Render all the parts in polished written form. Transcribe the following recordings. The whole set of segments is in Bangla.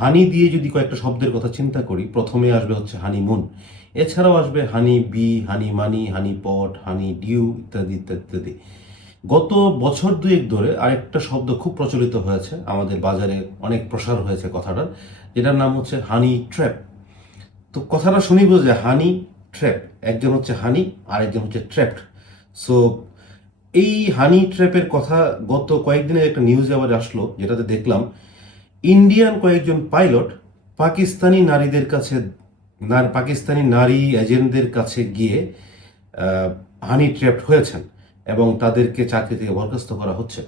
হানি দিয়ে যদি কয়েকটা শব্দের কথা চিন্তা করি, প্রথমে আসবে হচ্ছে হানিমুন, এছাড়াও আসবে হানি বি, হানি মানি, হানি পট, হানি ডিউ ইত্যাদি ইত্যাদি ইত্যাদি। গত বছর দুয়েক ধরে আরেকটা শব্দ খুব প্রচলিত হয়েছে, আমাদের বাজারে অনেক প্রসার হয়েছে কথাটার, যেটার নাম হচ্ছে হানি ট্র্যাপ। তো কথাটা শুনিব যে হানি ট্র্যাপ, একজন হচ্ছে হানি আর একজন হচ্ছে ট্র্যাপড। সো এই হানি ট্র্যাপের কথা গত কয়েকদিনে একটা নিউজে আবার আসলো, যেটাতে দেখলাম ইন্ডিয়ান কয়েকজন পাইলট পাকিস্তানি নারীদের কাছে, পাকিস্তানি নারী এজেন্টদের কাছে গিয়ে হানি ট্র্যাপড হয়েছেন এবং তাদেরকে চাকরি থেকে বরখাস্ত করা হচ্ছে।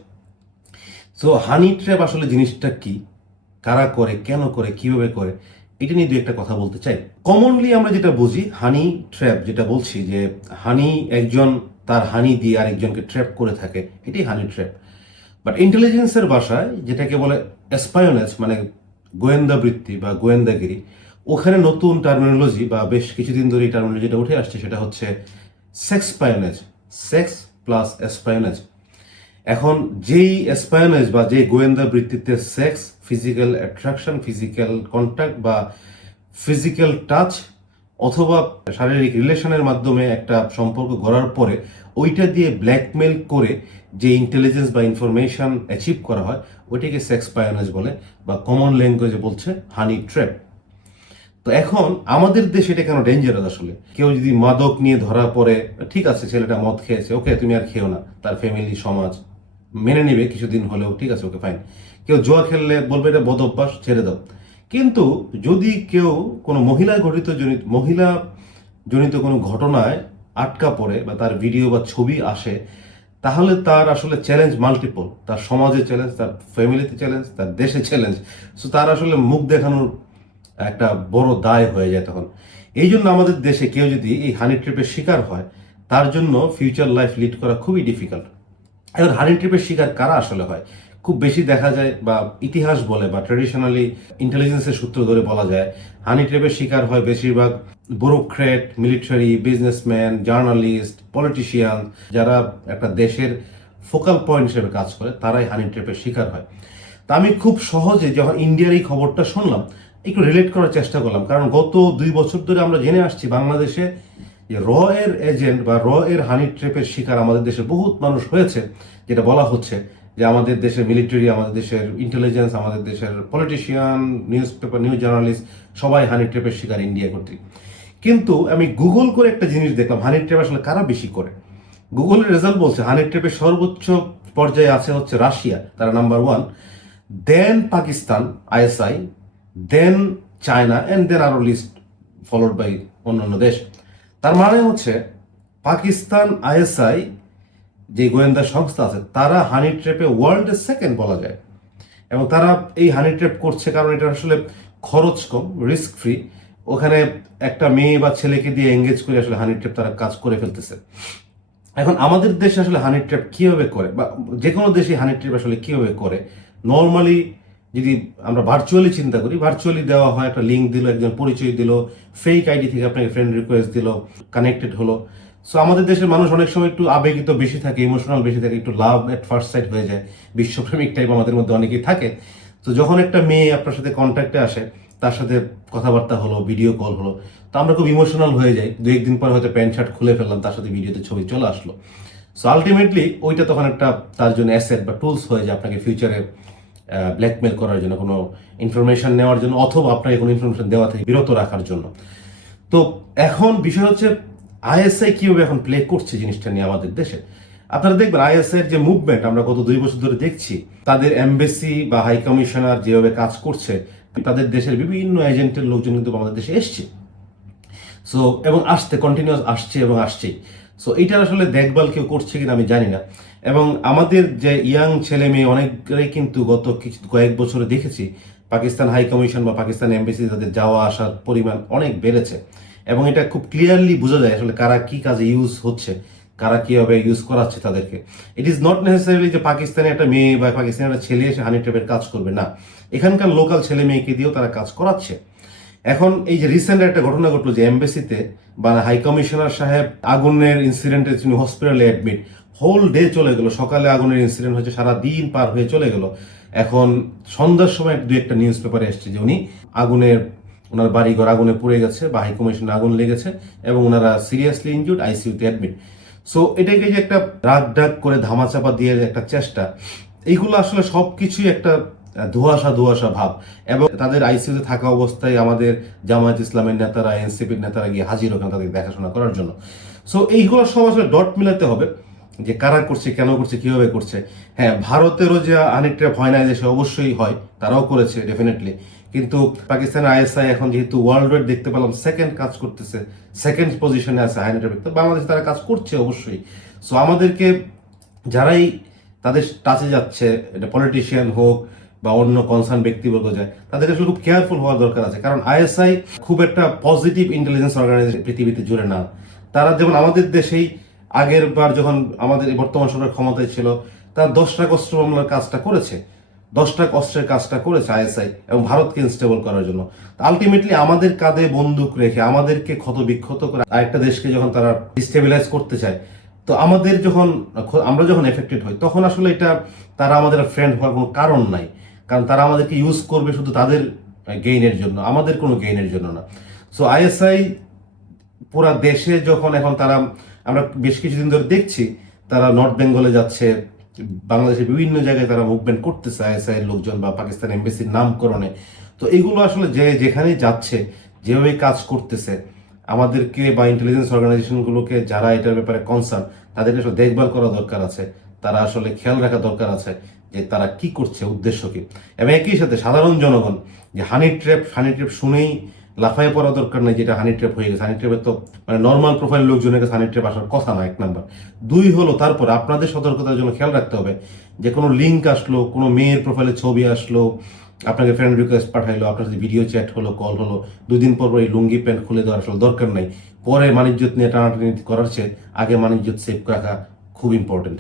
সো হানি ট্র্যাপ আসলে জিনিসটা কি, কারা করে, কেন করে, কিভাবে করে, এটা নিয়ে দু একটা কথা বলতে চাই। কমনলি আমরা যেটা বুঝি হানি ট্র্যাপ, যেটা বলছি যে হানি একজন তার হানি দিয়ে আরেকজনকে ট্র্যাপ করে থাকে, এটাই হানি ট্র্যাপ। বাট ইন্টেলিজেন্সের ভাষায় যেটাকে বলে এসপায়োনেজ, মানে গোয়েন্দা বৃত্তি বা গোয়েন্দাগিরি, ওখানে নতুন টার্মিনোলজি বা বেশ কিছুদিন ধরে এই টার্মিনোলজিটা উঠে আসছে, সেটা হচ্ছে sexpionage, sex plus espionage. এখন যেই এসপায়োনেজ বা যে গোয়েন্দা বৃত্তিতে sex, physical attraction, physical contact বা ফিজিক্যাল টাচ অথবা শারীরিক রিলেশনের মাধ্যমে একটা সম্পর্ক গড়ার পরে ওইটা দিয়ে ব্ল্যাকমেল করে যে ইন্টেলিজেন্স বা ইনফরমেশন অ্যাচিভ করা হয়, ওইটাকে সেক্স পায়োনেজ বলে, বা কমন ল্যাঙ্গুয়েজে বলছে হানি ট্র্যাপ। তো এখন আমাদের দেশে এটা কেন ডেঞ্জারাস? আসলে কেউ যদি মাদক নিয়ে ধরা পড়ে, ঠিক আছে ছেলেটা মদ খেয়েছে, ওকে তুমি আর খেও না, তার ফ্যামিলি সমাজ মেনে নিবে কিছুদিন হলেও, ঠিক আছে ওকে ফাইন। কেউ জুয়া খেললে বলবে এটা বদ অভ্যাস, ছেড়ে দাও। কিন্তু যদি কেউ কোনো মহিলা জনিত কোনো ঘটনায় আটকা পড়ে বা তার ভিডিও বা ছবি আসে, তাহলে তার আসলে চ্যালেঞ্জ মাল্টিপল, তার সমাজে চ্যালেঞ্জ, তার ফ্যামিলিতে চ্যালেঞ্জ, তার দেশে চ্যালেঞ্জ। সো তার আসলে মুখ দেখানোর একটা বড় দায় হয়ে যায় তখন। এই জন্য আমাদের দেশে কেউ যদি এই হানি ট্রিপের শিকার হয়, তার জন্য ফিউচার লাইফ লিড করা খুবই ডিফিকাল্ট। এখন হানি ট্রিপের শিকার কারা আসলে হয়? খুব বেশি দেখা যায় বা ইতিহাস বলে বা ট্রেডিশনালি ইন্টেলিজেন্সের সূত্র ধরে বলা যায়, হানি ট্রিপের শিকার হয় বেশিরভাগ bureaucrat, military, businessman, journalist, politician, যারা একটা দেশের ফোকাল পয়েন্ট হিসেবে কাজ করে, তারাই হানি ট্রিপের শিকার হয়। তা আমি খুব সহজে যখন ইন্ডিয়ার এই খবরটা শুনলাম, একটু রিলেট করার চেষ্টা করলাম, কারণ গত 2 বছর ধরে আমরা জেনে আসছি বাংলাদেশে যে র এর এজেন্ট বা র এর হানি ট্র্যাপের শিকার আমাদের দেশে বহুত মানুষ হয়েছে। যেটা বলা হচ্ছে যে আমাদের দেশের মিলিটারি, আমাদের দেশের ইন্টেলিজেন্স, আমাদের দেশের পলিটিশিয়ান, নিউজ জার্নালিস্ট, সবাই হানি ট্র্যাপের শিকার ইন্ডিয়া কর্তৃক। কিন্তু আমি গুগল করে একটা জিনিস দেখলাম, হানি ট্র্যাপ আসলে কারা বেশি করে। গুগলের রেজাল্ট বলছে হানি ট্র্যাপের সর্বোচ্চ পর্যায়ে আছে হচ্ছে রাশিয়া, তারা number 1, then Pakistan ISI, then China, and then আরো লিস্ট ফলোড বাই অন্যান্য দেশ। তার মানে হচ্ছে পাকিস্তান আইএসআই যে গোয়েন্দা সংস্থা আছে, তারা হানি ট্র্যাপে ওয়ার্ল্ডের সেকেন্ড বলা যায়। এবং তারা এই হানি ট্র্যাপ করছে কারণ এটা আসলে খরচ কম, রিস্ক ফ্রি। ওখানে একটা মেয়ে বা ছেলেকে দিয়ে এঙ্গেজ করে আসলে হানি ট্র্যাপ তারা কাজ করে ফেলতেছে। এখন আমাদের দেশে আসলে হানি ট্র্যাপ কিভাবে করে, বা যে কোনো দেশে হানি ট্র্যাপ আসলে কিভাবে করে? নর্মালি যদি আমরা ভার্চুয়ালি চিন্তা করি, ভার্চুয়ালি দেওয়া হয় একটা লিঙ্ক দিল, একজন পরিচয় দিল, ফেক আইডি থেকে আপনাকে ফ্রেন্ড রিকোয়েস্ট দিল, কানেক্টেড হলো। সো আমাদের দেশের মানুষ অনেক সময় একটু আবেগিত বেশি থাকে, ইমোশনাল বেশি থাকে, একটু লাভ এট ফার্স্ট সাইট হয়ে যায়, বিশ্বপ্রেমিক টাইপ আমাদের মধ্যে অনেকেই থাকে। তো যখন একটা মেয়ে আপনার সাথে কন্ট্যাক্টে আসে, তার সাথে কথাবার্তা হলো, ভিডিও কল হলো, তো আমরা খুব ইমোশনাল হয়ে যাই, 2-1 দিন পর হয়তো প্যান্ট শার্ট খুলে ফেললাম, তার সাথে ভিডিওতে ছবি চলে আসলো। সো আলটিমেটলি ওইটা তখন একটা তার জন্য অ্যাসেট বা টুলস হয়ে যায় আপনাকে ফিউচারে ব্ল্যাকমেল করার জন্য, কোনো ইনফরমেশন নেওয়ার জন্য, অথবা আপনাকে কোনো ইনফরমেশন দেওয়া থেকে বিরত রাখার জন্য। তো এখন বিষয় হচ্ছে আইএসআই কিভাবে এখন প্লে করছে জিনিসটা নিয়ে আমাদের দেশে। আপনারা দেখবেন আইএসআই এর যে মুভমেন্ট আমরা গত 2 বছর ধরে দেখছি, তাদের এমবেসি বা হাই কমিশনার যেভাবে কাজ করছে, তাদের দেশের বিভিন্ন এজেন্টের লোকজন কিন্তু আমাদের দেশে এসছে। সো এবং আসতে কন্টিনিউয়াস আসছে এবং আসছেই। সো এইটার আসলে দেখভাল কেউ করছে কিনা আমি জানি না। এবং আমাদের যে ইয়াং ছেলে মেয়ে অনেকেই কিন্তু গত কয়েক বছরে দেখেছি পাকিস্তান হাই কমিশন বা পাকিস্তান এমবেসি তাদের যাওয়া আসার পরিমাণ অনেক বেড়েছে। এবং এটা খুব ক্লিয়ারলি বোঝা যায় আসলে কারা কি কাজে ইউজ হচ্ছে, কারা কিভাবে ইউজ করাচ্ছে তাদেরকে। ইট ইজ নট নেসেসারিলি যে পাকিস্তানে একটা মেয়ে বা পাকিস্তানের একটা ছেলে এসে হানি ট্র্যাপের কাজ করবে, না, এখানকার লোকাল ছেলে মেয়েকে দিয়েও তারা কাজ করাচ্ছে। এখন এই যে রিসেন্ট একটা ঘটনা ঘটলো যে এমবেসিতে বা হাই কমিশনার সাহেব আগুনের ইনসিডেন্টে তিনি হসপিটালে অ্যাডমিট, হোল ডে চলে গেল, সকালে আগুনের ইনসিডেন্ট হচ্ছে, সারা দিন পার হয়ে চলে গেল। এখন সন্ধ্যার সময় দু একটা নিউজ পেপারে এসছে যে উনি ওনার বাড়িঘর আগুনে পুড়ে গেছে বা হাই কমিশনে আগুন লেগেছে এবং ওনারা সিরিয়াসলি ইনজুর্ড, আইসিইউতে অ্যাডমিট। সো এটাকে যে একটা রাগ ডাক করে ধামাচাপা দিয়ে একটা চেষ্টা, এইগুলো আসলে সবকিছুই একটা ধোঁয়াশা ভাব। এবং তাদের আইসিইউতে থাকা অবস্থায় আমাদের জামায়াত ইসলামের নেতারা, এনসিপির নেতারা গিয়ে হাজির ওখানে তাদের দেখাশোনা করার জন্য। সো এইগুলো সব আসলে ডট মিলাতে হবে যে কারা করছে, কেন করছে, কিভাবে করছে। হ্যাঁ, ভারতেরও যে হানি ট্র্যাপ হয় না দেশে, অবশ্যই হয়, তারাও করেছে ডেফিনেটলি। কিন্তু পাকিস্তানের আইএসআই এখন যেহেতু ওয়ার্ল্ড ওয়াইড দেখতে পেলাম সেকেন্ড কাজ করতেছে, সেকেন্ড পজিশনে আছে হানি ট্র্যাপ, তো বাংলাদেশে তারা কাজ করছে অবশ্যই। সো আমাদেরকে যারাই তাদের টাচে যাচ্ছে, এটা পলিটিশিয়ান হোক বা অন্য কনসার্ন ব্যক্তিবর্গ যায়, তাদের আসলে খুব কেয়ারফুল হওয়ার দরকার আছে। কারণ আইএসআই খুব একটা পজিটিভ ইন্টেলিজেন্স অর্গানাইজেশন পৃথিবীতে জুড়ে না। তারা যেমন আমাদের দেশেই আগের বার যখন আমাদের বর্তমান সরকার ক্ষমতায় ছিল, তারা 10টা অস্ত্র মামলার কাজটা করেছে, 10টা অস্ত্রের কাজটা করেছে আইএসআই, এবং ভারতকে ইনস্টেবল করার জন্য। আলটিমেটলি আমাদের কাঁধে বন্দুক রেখে আমাদেরকে ক্ষত বিক্ষত করে আরেকটা দেশকে যখন তারা ডিস্টেবিলাইজ করতে চায়, তো আমরা যখন এফেক্টেড হই, তখন আসলে এটা তারা আমাদের ফ্রেন্ড হওয়ার কোনো কারণ নাই। কারণ তারা আমাদেরকে ইউজ করবে শুধু তাদের গেইনের জন্য, আমাদের কোনো গেইনের জন্য না। সো আইএসআই পুরা দেশে যখন এখন আমরা বেশ কিছুদিন ধরে দেখছি তারা নর্থ বেঙ্গলে যাচ্ছে, বাংলাদেশের বিভিন্ন জায়গায় তারা মুভমেন্ট করতেছে আইএসআই এর লোকজন বা পাকিস্তান এমবেসির নামকরণে। তো এগুলো আসলে যেখানেই যাচ্ছে, যেভাবে কাজ করতেছে, আমাদেরকে বা ইন্টেলিজেন্স অর্গানাইজেশনগুলোকে যারা এটার ব্যাপারে কনসার্ন, তাদেরকে আসলে দেখভাল করা দরকার আছে। তারা আসলে খেয়াল রাখা দরকার আছে যে তারা কি করছে, উদ্দেশ্য কি। এবং একই সাথে সাধারণ জনগণ যে হানি ট্র্যাপ শুনেই লাফায় পড়া দরকার নেই, যেটা হানি ট্র্যাপ হয়ে গেছে। হানি ট্র্যাপের তো মানে নর্মাল প্রোফাইল লোকজনের কাছে হানি ট্র্যাপ আসার কথা না, 1 নাম্বার। 2 হলো, তারপর আপনাদের সতর্কতার জন্য খেয়াল রাখতে হবে যে কোনো লিঙ্ক আসলো, কোনো মেয়ের প্রোফাইলে ছবি আসলো, আপনাকে ফ্রেন্ড রিকোয়েস্ট পাঠাইলো, আপনার সাথে ভিডিও চ্যাট হলো, কল হলো, 2 দিন পর এই লুঙ্গি প্যান্ট খুলে দেওয়ার আসলে দরকার নাই। পরে মানিজ্যত নিয়ে টানাটানি করার চেয়ে আগে মানিজ্যত সেভ রাখা খুব ইম্পর্টেন্ট।